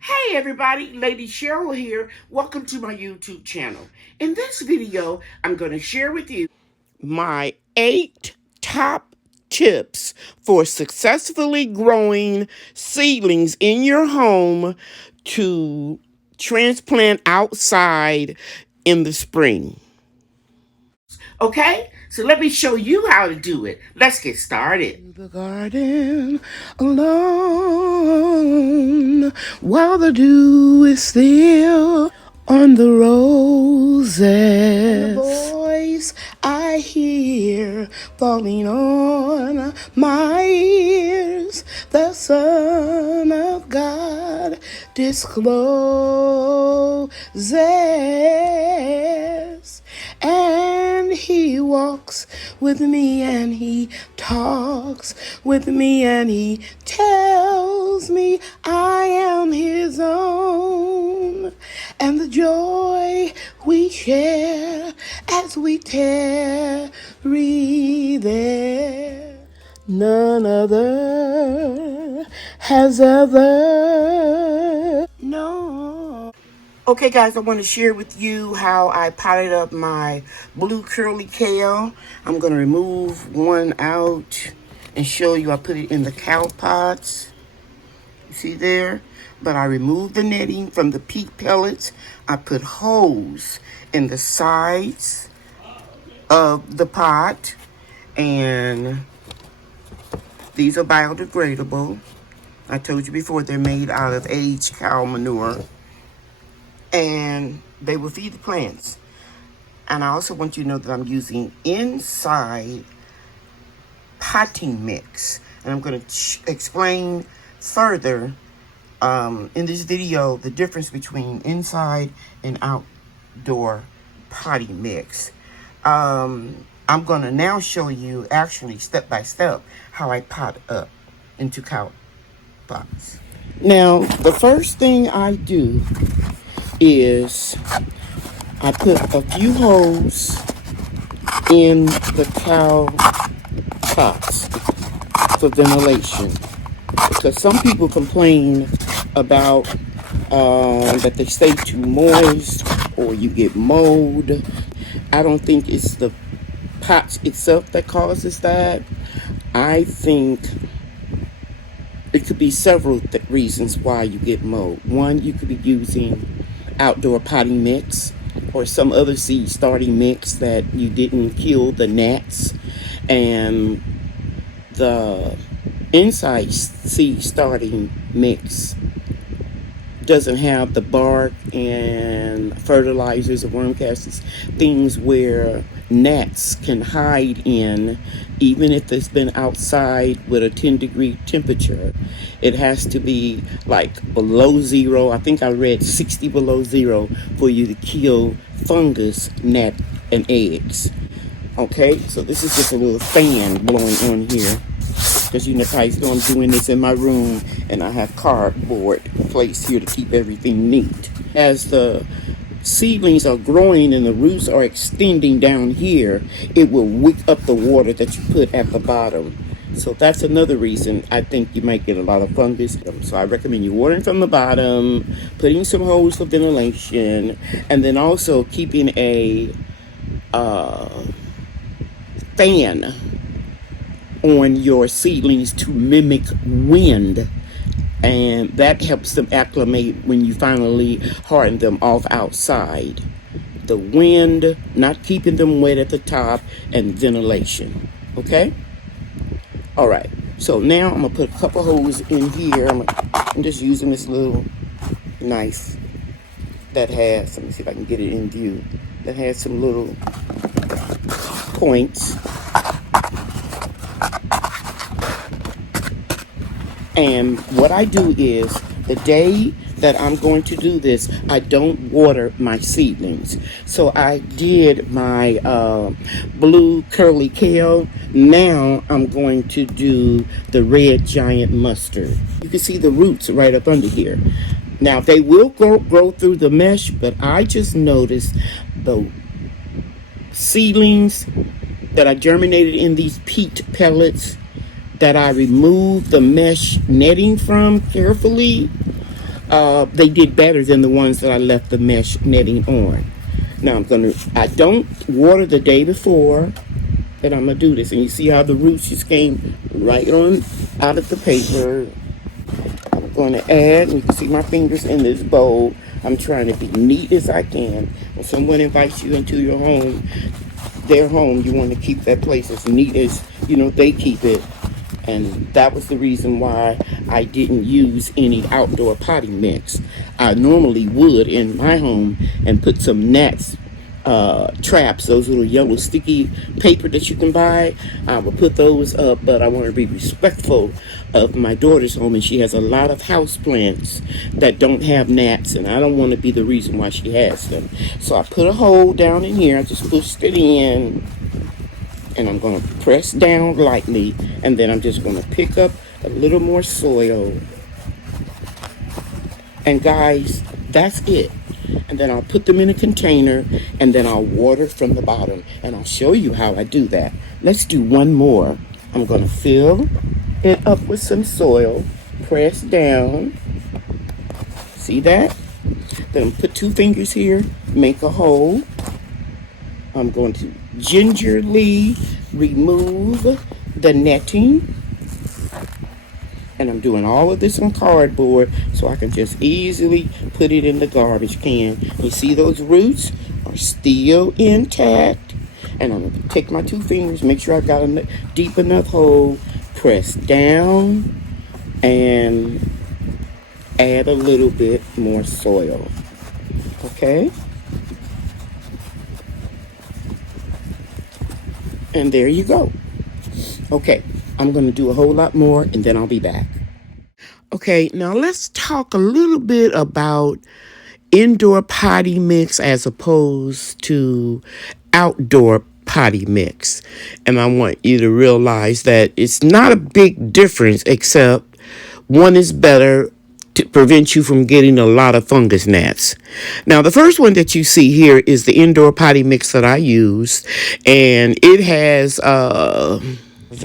Hey everybody, Lady Cheryl here. Welcome to my YouTube channel. In this video, I'm going to share with you my 8 top tips for successfully growing seedlings in your home to transplant outside in the spring. Okay, so let me show you how to do it. Let's get started. The garden alone while the dew is still on the roses. And the voice I hear falling on my ears, the Son of God discloses. And he walks with me and he talks with me and he tells me I am his own. And the joy we share as we tarry there, none other has ever known. Okay guys, I want to share with you how I potted up my blue curly kale. I'm going to remove one out and show you. I put it in the cow pots. You see there? But I removed the netting from the peat pellets. I put holes in the sides of the pot. And these are biodegradable. I told you before they're made out of aged cow manure. And they will feed the plants. And I also want you to know that I'm using inside potting mix. And I'm going to explain further in this video the difference between inside and outdoor potting mix. I'm going to now show you actually step by step how I pot up into cow pots. Now, the first thing I do is I put a few holes in the cow pots for ventilation, because some people complain about that they stay too moist or you get mold. I don't think it's the pots itself that causes that. I think it could be several reasons why you get mold. One, you could be using outdoor potting mix or some other seed starting mix that you didn't kill the gnats, and the inside seed starting mix doesn't have the bark and fertilizers or worm castings, things where gnats can hide in. Even if it's been outside with a 10-degree temperature, it has to be like below zero. I think I read 60 below zero for you to kill fungus, gnat, and eggs. Okay, so this is just a little fan blowing on here, because you know I'm doing this in my room and I have cardboard placed here to keep everything neat. As the seedlings are growing and the roots are extending down here, it will wick up the water that you put at the bottom. So that's another reason I think you might get a lot of fungus. So I recommend you watering from the bottom, putting some holes for ventilation, and then also keeping a fan on your seedlings to mimic wind, and that helps them acclimate when you finally harden them off outside. The wind, not keeping them wet at the top, and ventilation. Okay? All right. So now I'm going to put a couple holes in here. I'm just using this little knife that has, let me see if I can get it in view, that has some little points. And what I do is, the day that I'm going to do this, I don't water my seedlings. So I did my blue curly kale. Now I'm going to do the red giant mustard. You can see the roots right up under here. Now they will grow through the mesh, but I just noticed the seedlings that I germinated in these peat pellets that I removed the mesh netting from carefully, they did better than the ones that I left the mesh netting on. Now I don't water the day before that I'm gonna do this, and you see how the roots just came right on out of the paper. I'm going to add, and you can see my fingers in this bowl. I'm trying to be neat as I can. When someone invites you into your home, their home, you want to keep that place as neat as they keep it. And that was the reason why I didn't use any outdoor potting mix. I normally would in my home and put some gnats traps, those little yellow sticky paper that you can buy. I will put those up, but I want to be respectful of my daughter's home, and she has a lot of house plants that don't have gnats, and I don't want to be the reason why she has them. So I put a hole down in here. I just pushed it in, and I'm going to press down lightly, and then I'm just going to pick up a little more soil. And guys, that's it. And then I'll put them in a container, and then I'll water from the bottom, and I'll show you how I do that. Let's do one more. I'm going to fill it up with some soil, press down. See that? Then put 2 fingers here, make a hole. I'm going to gingerly remove the netting. And I'm doing all of this on cardboard so I can just easily put it in the garbage can. You see those roots are still intact. And I'm going to take my 2 fingers, make sure I've got a deep enough hole, press down, and add a little bit more soil. Okay? And there you go. Okay, I'm going to do a whole lot more, and then I'll be back. Okay, now let's talk a little bit about indoor potty mix as opposed to outdoor potty mix. And I want you to realize that it's not a big difference, except one is better to prevent you from getting a lot of fungus gnats. Now, the first one that you see here is the indoor potty mix that I use, and it has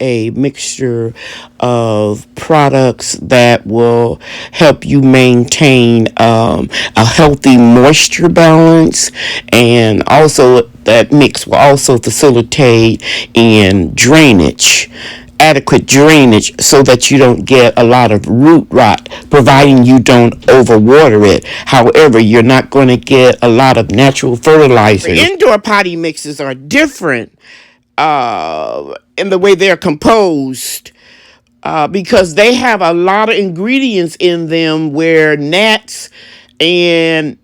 a mixture of products that will help you maintain a healthy moisture balance, and also that mix will also facilitate in drainage, adequate drainage, so that you don't get a lot of root rot, providing you don't overwater it. However, you're not going to get a lot of natural fertilizers. The indoor potty mixes are different in the way they're composed, because they have a lot of ingredients in them where gnats and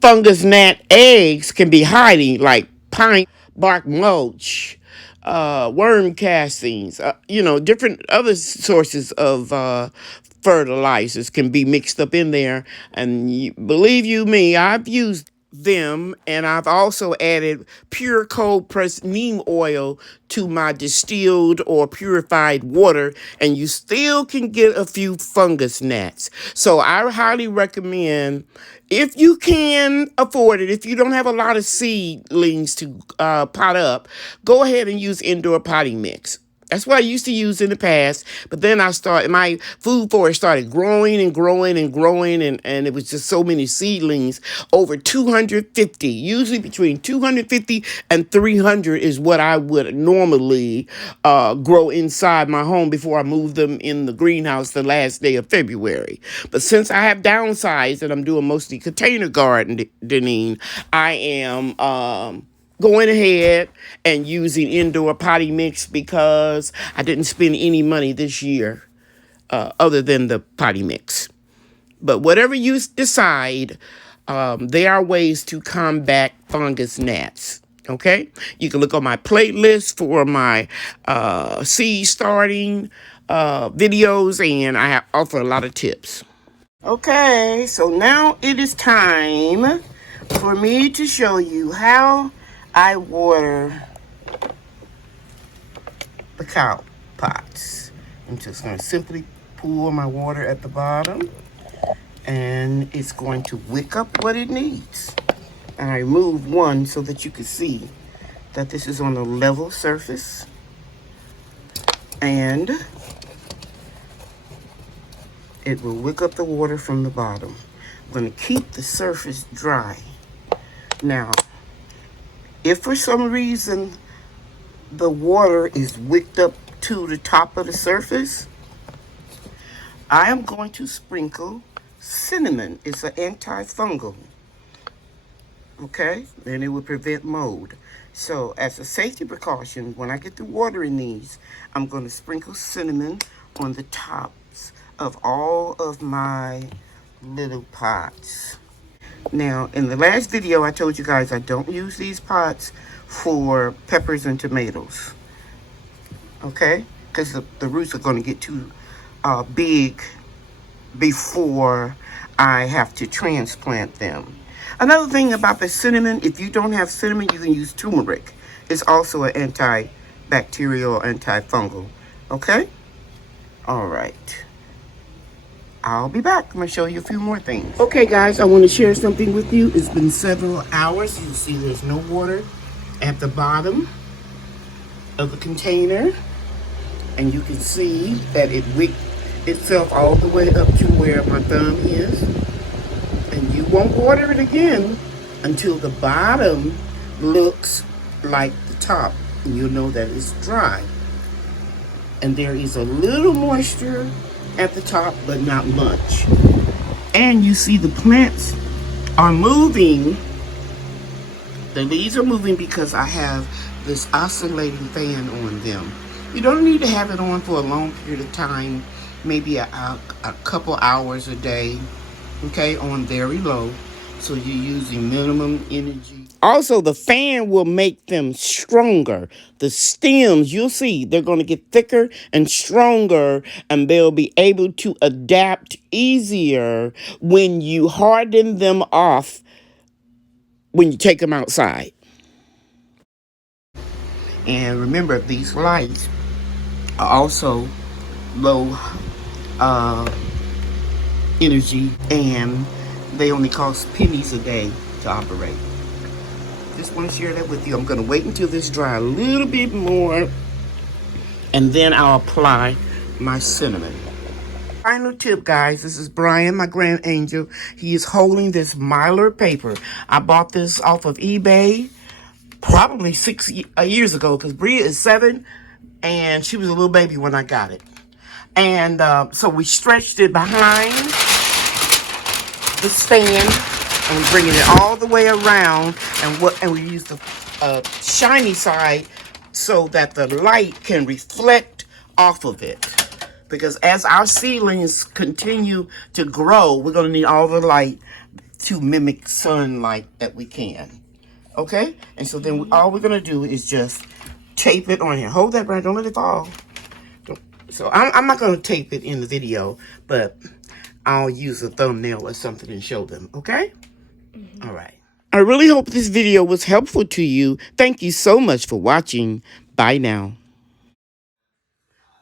fungus gnat eggs can be hiding, like pine bark mulch, worm castings, different other sources of fertilizers can be mixed up in there. And believe you me, I've used them, and I've also added pure cold pressed neem oil to my distilled or purified water, and you still can get a few fungus gnats. So I highly recommend, if you can afford it, if you don't have a lot of seedlings to pot up, go ahead and use indoor potting mix. That's what I used to use in the past, but then my food forest started growing and growing and growing, and it was just so many seedlings, over 250, usually between 250 and 300 is what I would normally grow inside my home before I moved them in the greenhouse the last day of February. But since I have downsized and I'm doing mostly container gardening, I am going ahead and using indoor potty mix because I didn't spend any money this year other than the potty mix. But whatever you decide, there are ways to combat fungus gnats. Okay? You can look on my playlist for my seed starting videos, and I offer a lot of tips. Okay, so now it is time for me to show you how I water the cow pots. I'm just going to simply pour my water at the bottom, and it's going to wick up what it needs. And I remove one so that you can see that this is on a level surface, and it will wick up the water from the bottom. I'm going to keep the surface dry. Now, if for some reason the water is wicked up to the top of the surface, I am going to sprinkle cinnamon. It's an antifungal. Okay? And it will prevent mold. So, as a safety precaution, when I get the water in these, I'm going to sprinkle cinnamon on the tops of all of my little pots. Now, in the last video, I told you guys I don't use these pots for peppers and tomatoes. Okay? Because the roots are going to get too big before I have to transplant them. Another thing about the cinnamon, if you don't have cinnamon, you can use turmeric. It's also an antibacterial, antifungal. Okay? All right. I'll be back. I'm going to show you a few more things. Okay, guys, I want to share something with you. It's been several hours. You can see there's no water at the bottom of the container. And you can see that it wicked itself all the way up to where my thumb is. And you won't water it again until the bottom looks like the top. And you'll know that it's dry. And there is a little moisture at the top, but not much. And you see the plants are moving. The leaves are moving because I have this oscillating fan on them. You don't need to have it on for a long period of time, maybe a couple hours a day, okay, on very low. So you're using minimum energy. Also, the fan will make them stronger. The stems, you'll see, they're going to get thicker and stronger, and they'll be able to adapt easier when you harden them off when you take them outside. And remember, these lights are also low energy, and they only cost pennies a day to operate. Just want to share that with you. I'm going to wait until this dry a little bit more, and then I'll apply my cinnamon. Final tip, guys. This is Brian, my grand angel. He is holding this Mylar paper. I bought this off of eBay probably 6 years ago, because Bria is 7, and she was a little baby when I got it. And so we stretched it behind the stand and bringing it all the way around, and we used the shiny side so that the light can reflect off of it. Because as our seedlings continue to grow, we're going to need all the light to mimic sunlight that we can. Okay? And so then all we're going to do is just tape it on here. Hold that, Brian. Don't let it fall. So I'm not going to tape it in the video, but I'll use a thumbnail or something and show them, okay? All right. I really hope this video was helpful to you. Thank you so much for watching. Bye now.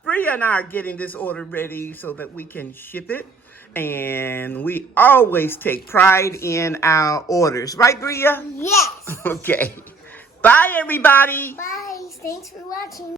Bria and I are getting this order ready so that we can ship it. And we always take pride in our orders. Right, Bria? Yes. Okay. Bye, everybody. Bye. Thanks for watching.